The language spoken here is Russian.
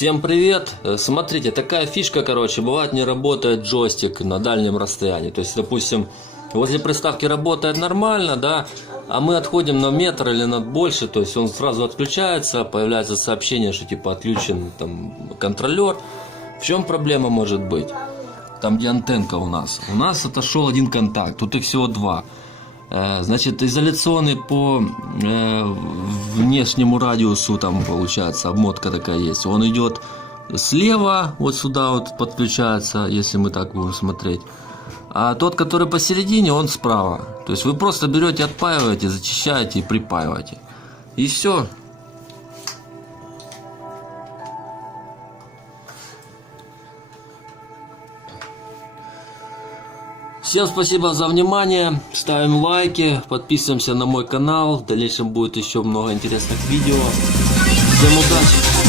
Всем привет! Смотрите, такая фишка, короче, бывает не работает джойстик на дальнем расстоянии. То есть, допустим, возле приставки работает нормально, да, а мы отходим на метр или на больше, то есть он сразу отключается, появляется сообщение, что типа отключен там контролер. В чем проблема может быть? Там где антенка у нас отошел один контакт, тут их всего два. Значит, изоляционный по внешнему радиусу, там получается обмотка такая есть. Он идет слева, вот сюда вот подключается, если мы так будем смотреть. А тот, который посередине, он справа. То есть вы просто берете, отпаиваете, зачищаете и припаиваете. И все. Всем спасибо за внимание, ставим лайки, подписываемся на мой канал, в дальнейшем будет еще много интересных видео. Всем удачи!